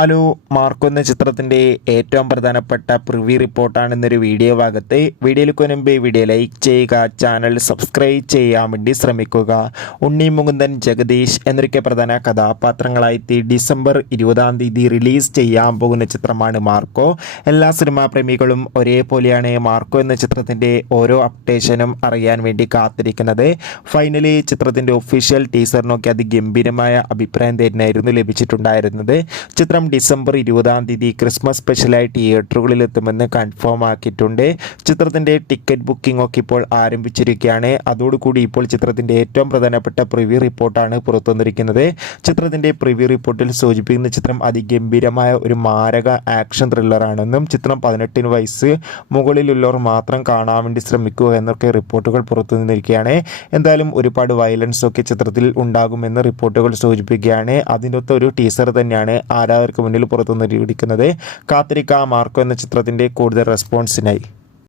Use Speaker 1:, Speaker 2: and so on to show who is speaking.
Speaker 1: Hello Marco എന്ന ചിത്രത്തിന്റെ ഏറ്റവും പ്രധാനപ്പെട്ട പ്രിവ്യൂ റിപ്പോർട്ടാണ് ഇന്നൊരു വീഡിയോ ഭാഗത്ത്. വീഡിയോയിലേക്ക് മുൻപ് വീഡിയോ ലൈക്ക് ചെയ്യുക ചാനൽ സബ്സ്ക്രൈബ് ചെയ്യാൻ വേണ്ടി ശ്രമിക്കുക. ഉണ്ണി മുകുന്ദൻ ജഗദീഷ് എന്നൊക്കെ പ്രധാന കഥാപാത്രങ്ങളായി ഡിസംബർ ഇരുപതാം തീയതി റിലീസ് ചെയ്യാൻ പോകുന്ന ചിത്രമാണ് മാർക്കോ. എല്ലാ സിനിമാ പ്രേമികളും ഒരേപോലെയാണ് മാർക്കോ എന്ന ചിത്രത്തിന്റെ ഓരോ അപ്ഡേഷനും അറിയാൻ വേണ്ടി കാത്തിരിക്കുന്നത്. ഫൈനലി ചിത്രത്തിന്റെ ഒഫീഷ്യൽ ടീസറിനൊക്കെ അതിഗംഭീരമായ അഭിപ്രായം തന്നെയായിരുന്നു ലഭിച്ചിട്ടുണ്ടായിരുന്നത്. ചിത്രം ഡിസംബർ ഇരുപതാം തീയതി ക്രിസ്മസ് സ്പെഷ്യലായി തിയേറ്ററുകളിൽ എത്തുമെന്ന് കൺഫേം ആക്കിയിട്ടുണ്ട്. ചിത്രത്തിന്റെ ടിക്കറ്റ് ബുക്കിംഗ് ഒക്കെ ഇപ്പോൾ ആരംഭിച്ചിരിക്കുകയാണ്. അതോടുകൂടി ഇപ്പോൾ ചിത്രത്തിന്റെ ഏറ്റവും പ്രധാനപ്പെട്ട പ്രിവ്യൂ റിപ്പോർട്ടാണ് പുറത്തുവന്നിരിക്കുന്നത്. ചിത്രത്തിന്റെ പ്രിവ്യൂ റിപ്പോർട്ടിൽ സൂചിപ്പിക്കുന്ന ചിത്രം അതിഗംഭീരമായ ഒരു മാരക ആക്ഷൻ ത്രില്ലറാണെന്നും ചിത്രം പതിനെട്ടിന് വയസ്സ് മുകളിലുള്ളവർ മാത്രം കാണാൻ വേണ്ടി ശ്രമിക്കുക എന്നൊക്കെ റിപ്പോർട്ടുകൾ പുറത്തു നിന്നിരിക്കുകയാണ് എന്തായാലും ഒരുപാട് വയലൻസ് ഒക്കെ ചിത്രത്തിൽ ഉണ്ടാകുമെന്ന് റിപ്പോർട്ടുകൾ സൂചിപ്പിക്കുകയാണ്. അതിനൊത്തൊരു ഒരു ടീസർ തന്നെയാണ്. ആരാധകർക്ക് മുന്നിൽ പുറത്തുനിന്ന് ഇടിക്കുന്നത് കാത്തിരിക്ക. മാർക്കോ എന്ന ചിത്രത്തിന്റെ കൂടുതൽ റെസ്പോൺസിനായി